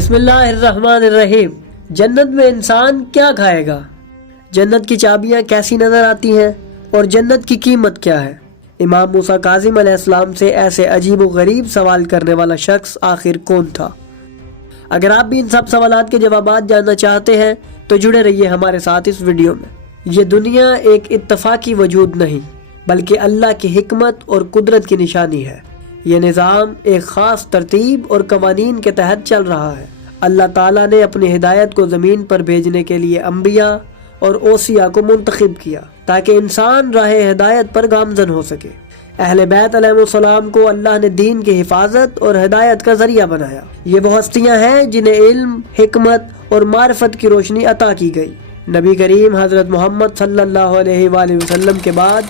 بسم اللہ الرحمن الرحیم۔ جنت میں انسان کیا کھائے گا؟ جنت کی چابیاں کیسی نظر آتی ہیں اور جنت کی قیمت کیا ہے؟ امام موسیٰ کاظم علیہ السلام سے ایسے عجیب و غریب سوال کرنے والا شخص آخر کون تھا؟ اگر آپ بھی ان سب سوالات کے جوابات جاننا چاہتے ہیں تو جڑے رہیے ہمارے ساتھ اس ویڈیو میں۔ یہ دنیا ایک اتفاقی وجود نہیں بلکہ اللہ کی حکمت اور قدرت کی نشانی ہے۔ یہ نظام ایک خاص ترتیب اور قوانین کے تحت چل رہا ہے۔ اللہ تعالیٰ نے اپنی ہدایت کو زمین پر بھیجنے کے لیے انبیاء اور اوصیاء کو منتخب کیا تاکہ انسان راہ ہدایت پر گامزن ہو سکے۔ اہل بیت علیہ السلام کو اللہ نے دین کی حفاظت اور ہدایت کا ذریعہ بنایا۔ یہ وہ ہستیاں ہیں جنہیں علم، حکمت اور معرفت کی روشنی عطا کی گئی۔ نبی کریم حضرت محمد صلی اللہ علیہ وآلہ وسلم کے بعد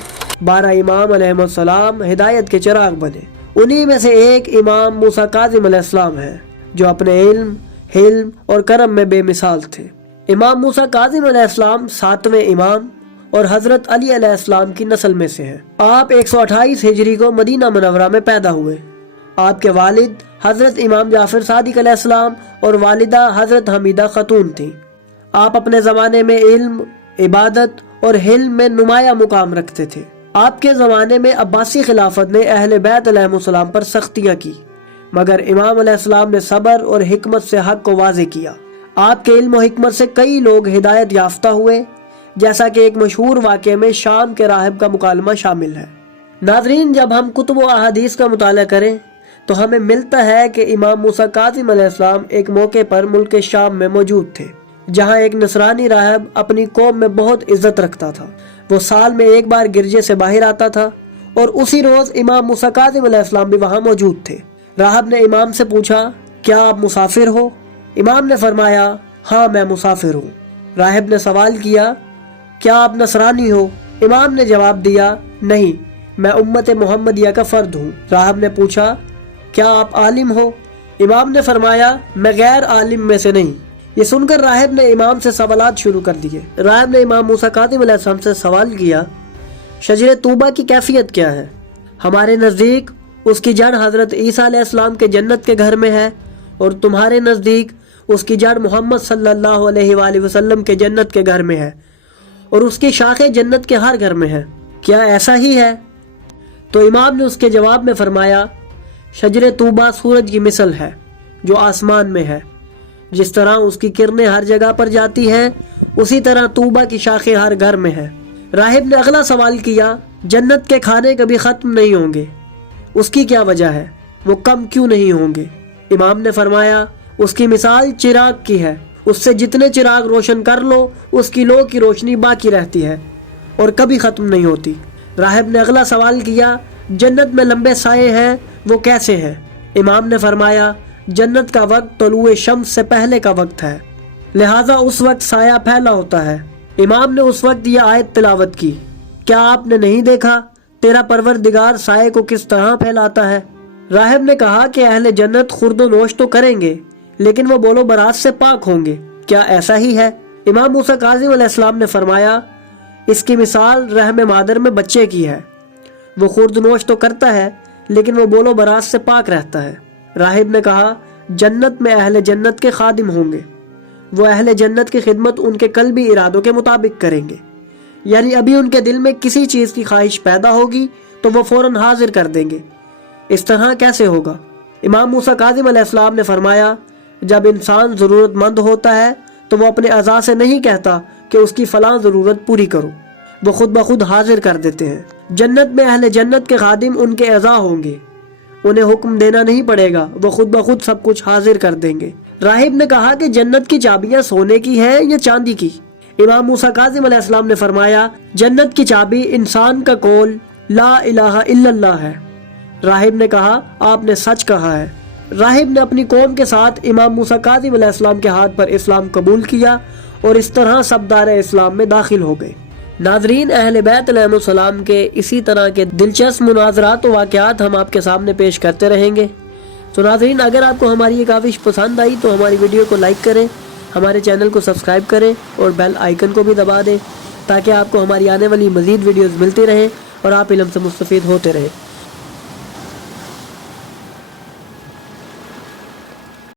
12 امام علیہ السلام ہدایت کے چراغ بنے۔ انہی میں سے ایک امام موسیٰ کاظم علیہ السلام ہے جو اپنے علم، حلم اور کرم میں بے مثال تھے۔ امام موسیٰ کاظم علیہ السلام 7ویں امام اور حضرت علی علیہ السلام کی نسل میں سے ہیں۔ آپ 128 ہجری کو مدینہ منورہ میں پیدا ہوئے۔ آپ کے والد حضرت امام جعفر صادق علیہ السلام اور والدہ حضرت حمیدہ خاتون تھیں۔ آپ اپنے زمانے میں علم، عبادت اور حلم میں نمایاں مقام رکھتے تھے۔ آپ کے زمانے میں عباسی خلافت نے اہل بیت علیہ السلام پر سختیاں کی، مگر امام علیہ السلام نے صبر اور حکمت سے حق کو واضح کیا۔ آپ کے علم و حکمت سے کئی لوگ ہدایت یافتہ ہوئے، جیسا کہ ایک مشہور واقعے میں شام کے راہب کا مکالمہ شامل ہے۔ ناظرین، جب ہم کتب و احادیث کا مطالعہ کریں تو ہمیں ملتا ہے کہ امام موسیٰ کاظم علیہ السلام ایک موقع پر ملک شام میں موجود تھے، جہاں ایک نصرانی راہب اپنی قوم میں بہت عزت رکھتا تھا۔ وہ سال میں ایک بار گرجے سے باہر آتا تھا اور اسی روز امام موسیٰ کاظم علیہ السلام بھی وہاں موجود تھے۔ راہب نے امام سے پوچھا، کیا آپ مسافر ہو؟ امام نے فرمایا، ہاں میں مسافر ہوں۔ راہب نے سوال کیا، کیا آپ نصرانی ہو؟ امام نے جواب دیا، نہیں، میں امت محمدیہ کا فرد ہوں۔ راہب نے پوچھا، کیا آپ عالم ہو؟ امام نے فرمایا، میں غیر عالم میں سے نہیں۔ یہ سن کر راہب نے امام سے سوالات شروع کر دیے۔ راہب نے امام موسیٰ کاظم علیہ السلام سے سوال کیا، شجر طوبہ کی کیفیت کیا ہے؟ ہمارے نزدیک اس کی جڑ حضرت عیسیٰ علیہ السلام کے جنت کے گھر میں ہے اور تمہارے نزدیک اس کی جڑ محمد صلی اللہ علیہ وآلہ وسلم کے جنت کے گھر میں ہے اور اس کی شاخیں جنت کے ہر گھر میں ہیں، کیا ایسا ہی ہے؟ تو امام نے اس کے جواب میں فرمایا، شجر طوبہ سورج کی مثل ہے جو آسمان میں ہے، جس طرح اس کی کرنیں ہر جگہ پر جاتی ہیں اسی طرح طوبہ کی شاخیں ہر گھر میں ہیں۔ راہب نے اگلا سوال کیا، جنت کے کھانے کبھی ختم نہیں ہوں گے، اس کی کیا وجہ ہے؟ وہ کم کیوں نہیں ہوں گے؟ امام نے فرمایا، اس کی مثال چراغ کی ہے، اس سے جتنے چراغ روشن کر لو اس کی لو کی روشنی باقی رہتی ہے اور کبھی ختم نہیں ہوتی۔ راہب نے اگلا سوال کیا، جنت میں لمبے سائے ہیں، وہ کیسے ہیں؟ امام نے فرمایا، جنت کا وقت طلوع شمس سے پہلے کا وقت ہے، لہٰذا اس وقت سایہ پھیلا ہوتا ہے۔ امام نے اس وقت یہ آیت تلاوت کی، کیا آپ نے نہیں دیکھا تیرا پروردگار سائے کو کس طرح پھیلاتا ہے؟ راہب نے کہا کہ اہل جنت خورد و نوش تو کریں گے لیکن وہ بول و براز سے پاک ہوں گے، کیا ایسا ہی ہے؟ امام موسیٰ کاظم علیہ السلام نے فرمایا، اس کی مثال رحم مادر میں بچے کی ہے، وہ خورد و نوش تو کرتا ہے لیکن وہ بول و براز سے پاک رہتا ہے۔ راہب نے کہا، جنت میں اہل جنت کے خادم ہوں گے، وہ اہل جنت کی خدمت ان کے قلبی ارادوں کے مطابق کریں گے، یعنی ابھی ان کے دل میں کسی چیز کی خواہش پیدا ہوگی تو وہ فوراً حاضر کر دیں گے۔ اس طرح کیسے ہوگا؟ امام موسیٰ کاظم علیہ السلام نے فرمایا، جب انسان ضرورت مند ہوتا ہے تو وہ اپنے اعضاء سے نہیں کہتا کہ اس کی فلاں ضرورت پوری کرو، وہ خود بخود حاضر کر دیتے ہیں۔ جنت میں اہل جنت کے خادم ان کے اعضاء ہوں گے، انہیں حکم دینا نہیں پڑے گا، وہ خود بخود سب کچھ حاضر کر دیں گے۔ راہب نے کہا کہ جنت کی چابیاں سونے کی ہیں یا چاندی کی؟ امام موسیٰ کاظم علیہ السلام نے فرمایا، جنت کی چابی انسان کا قول لا الہ الا اللہ ہے۔ راہب نے کہا، آپ نے سچ کہا ہے۔ راہب نے اپنی قوم کے ساتھ امام موسیٰ کاظم علیہ السلام کے ہاتھ پر اسلام قبول کیا اور اس طرح سبدار اسلام میں داخل ہو گئے۔ ناظرین، اہل بیت علیہ السلام کے اسی طرح کے دلچسپ مناظرات و واقعات ہم آپ کے سامنے پیش کرتے رہیں گے۔ تو ناظرین، اگر آپ کو ہماری یہ کاوش پسند آئی تو ہماری ویڈیو کو لائک کریں، ہمارے چینل کو سبسکرائب کریں اور بیل آئیکن کو بھی دبا دیں تاکہ آپ کو ہماری آنے والی مزید ویڈیوز ملتی رہیں اور آپ علم سے مستفید ہوتے رہیں۔